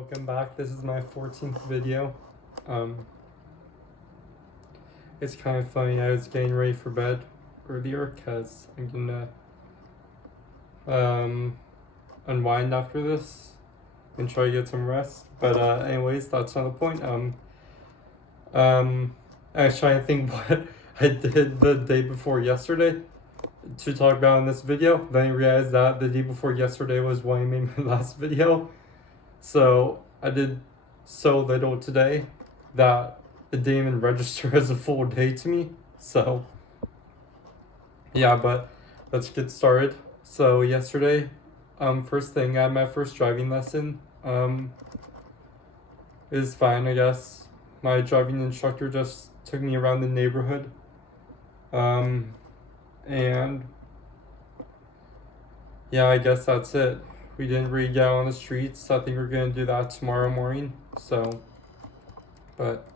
welcome back. This is my 14th video. It's kind of funny, I was getting ready for bed earlier because I'm gonna unwind after this and try to get some rest. But anyways, that's not the point. I was trying to think what I did the day before yesterday to talk about in this video. Then I realized that the day before yesterday was when I made my last video. So I did so little today that it didn't even register as a full day to me. So yeah, but let's get started. So yesterday, first thing, I had my first driving lesson. It was fine, I guess. My driving instructor just took me around the neighborhood. And yeah, I guess that's it. We didn't really get on the streets. I think we're gonna do that tomorrow morning. So, but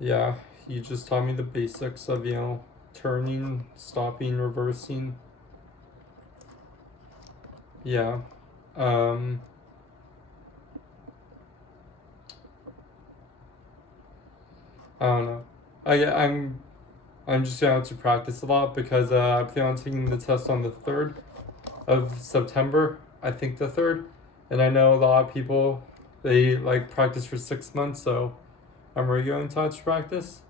yeah, he just taught me the basics of, turning, stopping, reversing. Yeah. I don't know. I'm just gonna have to practice a lot because I plan on taking the test on the 3rd of September, I think the 3rd, and I know a lot of people, they like practice for 6 months, so I'm really going to have to practice,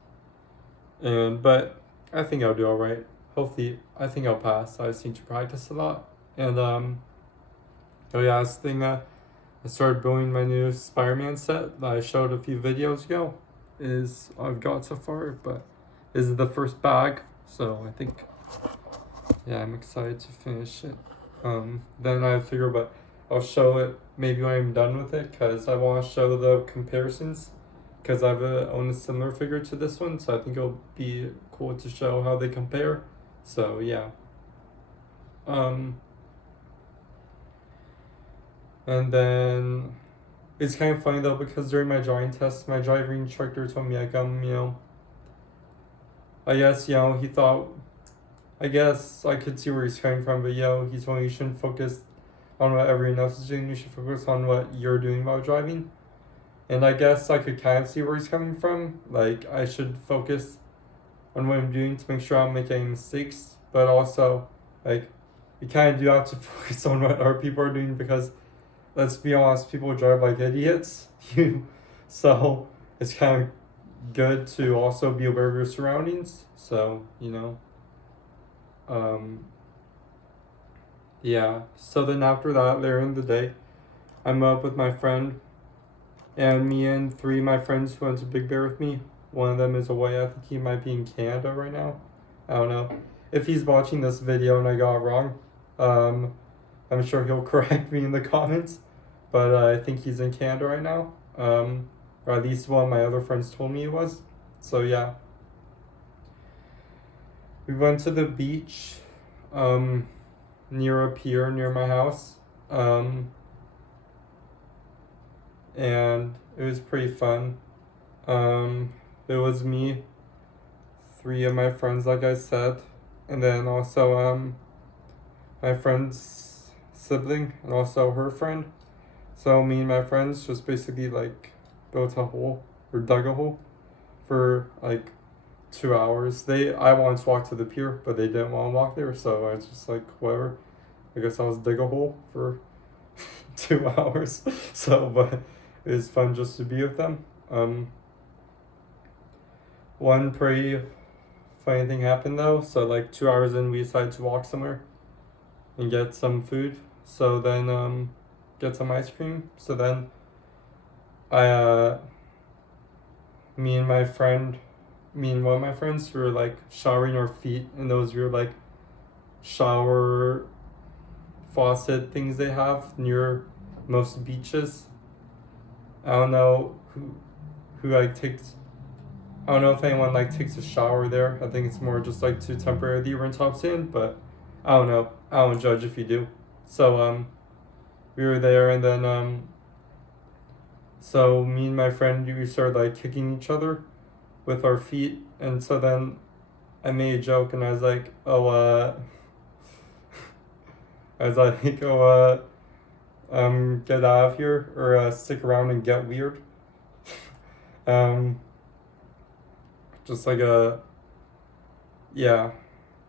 but I think I'll do all right. Hopefully, I think I'll pass. I just need to practice a lot. And oh yeah, this thing, I started building my new Spider-Man set that I showed a few videos ago. Is I've got so far, but this is the first bag, so I think, yeah, I'm excited to finish it. Then I figure, but I'll show it maybe when I'm done with it, because I want to show the comparisons, because I own a similar figure to this one, so I think it'll be cool to show how they compare. So yeah. And then it's kind of funny though, because during my driving test, my driving instructor told me I guess, he thought, I guess I could see where he's coming from, but he told me you shouldn't focus on what everyone else is doing, you should focus on what you're doing while driving. And I guess I could kind of see where he's coming from. Like, I should focus on what I'm doing to make sure I don't make any mistakes, but also, like, you kind of do have to focus on what other people are doing, because let's be honest, people drive like idiots. So it's kind of good to also be aware of your surroundings. So, yeah. So then after that, later in the day, I'm up with my friend, and me and 3 of my friends who went to Big Bear with me. One of them is away. I think he might be in Canada right now. I don't know. If he's watching this video and I got it wrong, I'm sure he'll correct me in the comments. But I think he's in Canada right now. Or at least one of my other friends told me he was. So yeah. We went to the beach near a pier near my house. And it was pretty fun. It was me, 3 of my friends, like I said, and then also my friend's sibling and also her friend. So me and my friends just basically like built a hole or dug a hole for like 2 hours. I wanted to walk to the pier, but they didn't want to walk there, so I was just like, whatever. I guess I'll just dig a hole for 2 hours. So, but it was fun just to be with them. One pretty funny thing happened though. So like 2 hours in, we decided to walk somewhere and get some food. So then get some ice cream. So then me and one of my friends, we were like showering our feet in those weird like shower faucet things they have near most beaches. I don't know who like takes, I don't know if anyone like takes a shower there. I think it's more just like to temporarily rinse off sand, but I don't know. I won't judge if you do. So we were there, and then so me and my friend, we started like kicking each other with our feet, and so then I made a joke and I was like, oh get out of here or stick around and get weird. um, just like yeah,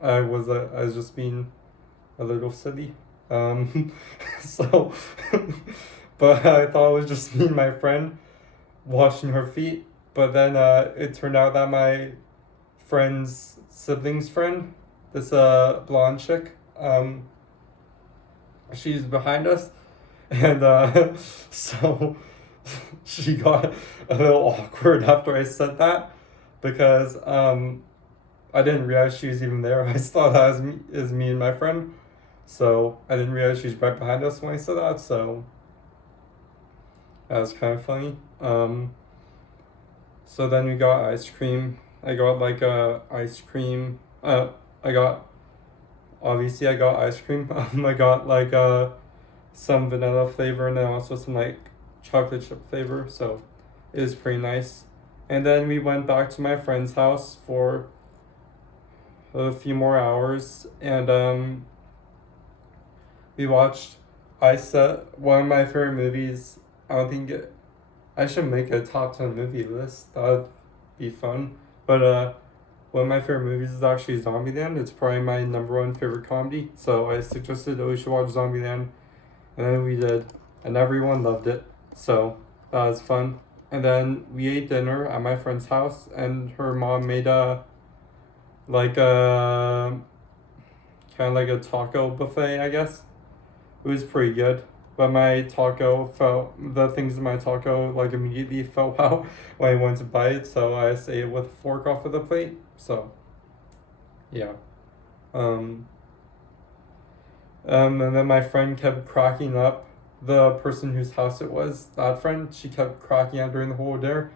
I was just being a little silly. So, but I thought it was just me and my friend washing her feet. But then it turned out that my friend's sibling's friend, this blonde chick, she's behind us, and so she got a little awkward after I said that because I didn't realize she was even there. I just thought that was me and my friend. So I didn't realize she was right behind us when I said that. So that was kind of funny. So then we got ice cream. I got like ice cream. I got obviously I got ice cream. I got like some vanilla flavor and then also some like chocolate chip flavor. So it was pretty nice. And then we went back to my friend's house for a few more hours, and we watched. I said one of my favorite movies. I don't think I should make a top 10 movie list. That'd be fun. But one of my favorite movies is actually Zombieland. It's probably my number one favorite comedy. So I suggested that we should watch Zombieland, and then we did, and everyone loved it. So that was fun. And then we ate dinner at my friend's house, and her mom made like a kind of like a taco buffet, I guess. It was pretty good, but the things in my taco like immediately fell out when I went to bite it, so I just ate it with a fork off of the plate. So yeah. And then my friend kept cracking up. The person whose house it was, that friend, she kept cracking up during the whole dinner.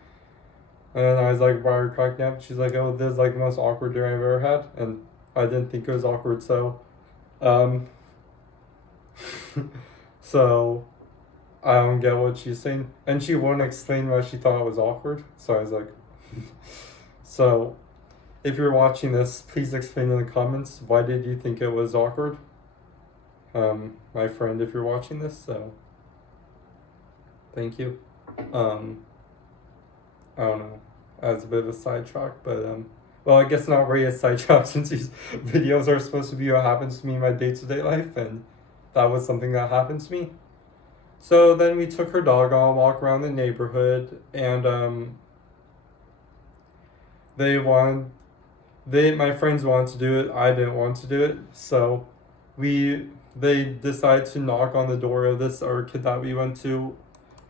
And I was like, why are you cracking up? She's like, oh, this is like the most awkward dinner I've ever had. And I didn't think it was awkward, so um so I don't get what she's saying. And she won't explain why she thought it was awkward. So I was like so if you're watching this, please explain in the comments why did you think it was awkward? My friend, if you're watching this, so thank you. I don't know. That's a bit of a sidetrack, but well, I guess not really a sidetrack since these videos are supposed to be what happens to me in my day-to-day life, and that was something that happened to me. So then we took her dog on a walk around the neighborhood, and my friends wanted to do it. I didn't want to do it, so they decided to knock on the door of this other kid that we went to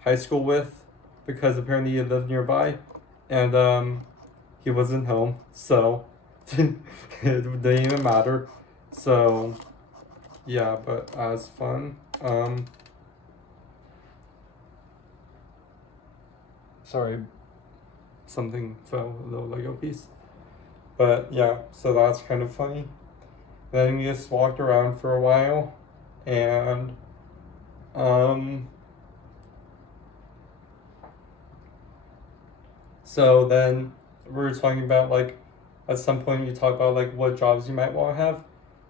high school with, because apparently he lived nearby, and he wasn't home, so it didn't even matter. So yeah, but as fun. Sorry, something fell, a little Lego piece. But yeah, so that's kind of funny. Then we just walked around for a while, and so then we were talking about like at some point you talk about like what jobs you might want to have,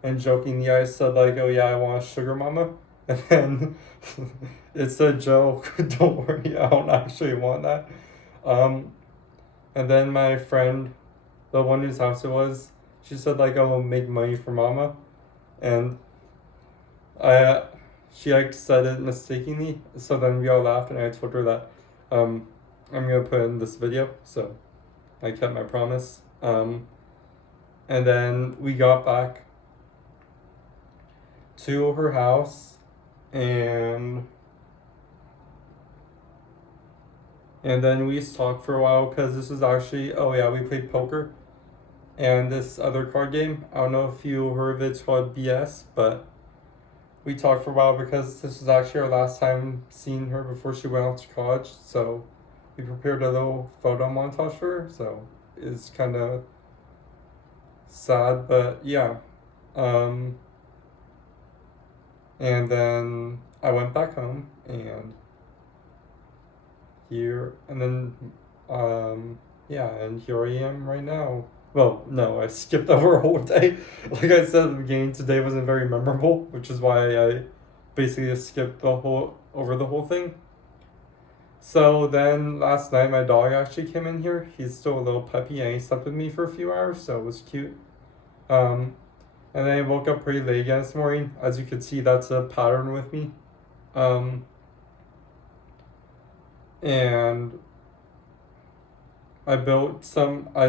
and jokingly I said like, oh yeah, I want a sugar mama, and then it's a joke. Don't worry, I don't actually want that. And then my friend, the one whose house it was, she said like, I will make money for mama, and she like said it mistakenly, so then we all laughed, and I told her that I'm gonna put it in this video, so I kept my promise. And then we got back to her house, and then we talked for a while, because this was actually, oh yeah, we played poker and this other card game. I don't know if you heard of it, it's called BS, but we talked for a while because this was actually our last time seeing her before she went off to college, so we prepared a little photo montage for her, so it's kind of sad, but yeah. And then I went back home, and yeah, and here I am right now. Well, no, I skipped over a whole day. Like I said at the beginning, today wasn't very memorable, which is why I basically just skip the whole thing. So then last night my dog actually came in here. He's still a little puppy and he slept with me for a few hours, so it was cute. And then I woke up pretty late again this morning. As you can see, that's a pattern with me. And I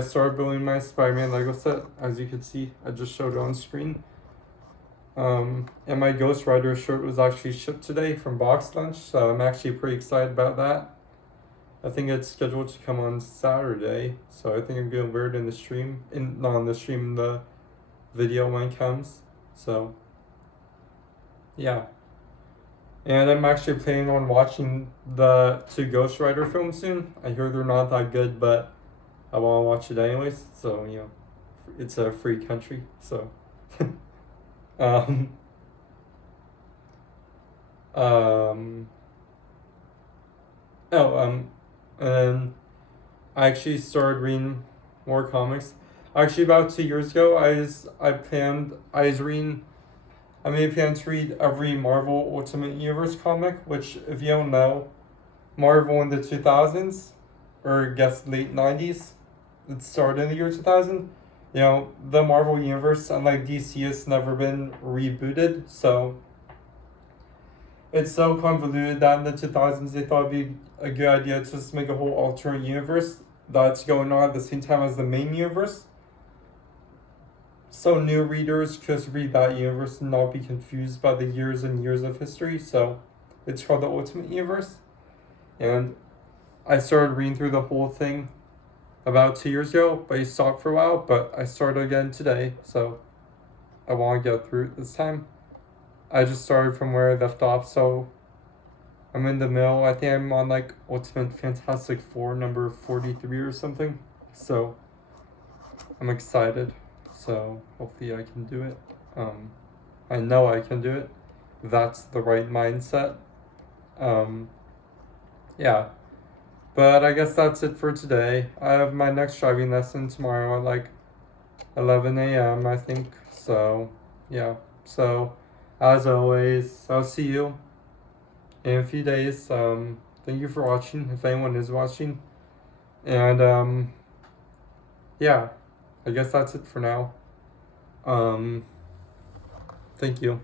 started building my Spider-Man Lego set. As you can see, I just showed it on screen. And my Ghost Rider shirt was actually shipped today from Box Lunch, so I'm actually pretty excited about that. I think it's scheduled to come on Saturday, so I think I'm gonna wear it in the stream, not in the stream, the video when it comes. So yeah, and I'm actually planning on watching the two Ghost Rider films soon. I hear they're not that good, but I want to watch it anyways. So it's a free country, so. um, um, and I actually started reading more comics. Actually, about 2 years ago, I made a plan to read every Marvel Ultimate Universe comic, which, if you don't know, Marvel in the 2000s, or I guess late 90s, it started in the year 2000. The Marvel Universe, unlike DC, has never been rebooted, so it's so convoluted that in the 2000s they thought it'd be a good idea to just make a whole alternate universe that's going on at the same time as the main universe. So new readers just read that universe and not be confused by the years and years of history. So it's called the Ultimate Universe. And I started reading through the whole thing about 2 years ago, but I stopped for a while, but I started again today, so I want to get through it this time. I just started from where I left off, so I'm in the middle. I think I'm on like Ultimate Fantastic Four number 43 or something, so I'm excited. So hopefully I can do it. I know I can do it. That's the right mindset. Yeah. But I guess that's it for today. I have my next driving lesson tomorrow at like 11 a.m. I think. So yeah. So as always, I'll see you in a few days. Thank you for watching, if anyone is watching. And yeah. I guess that's it for now. Thank you.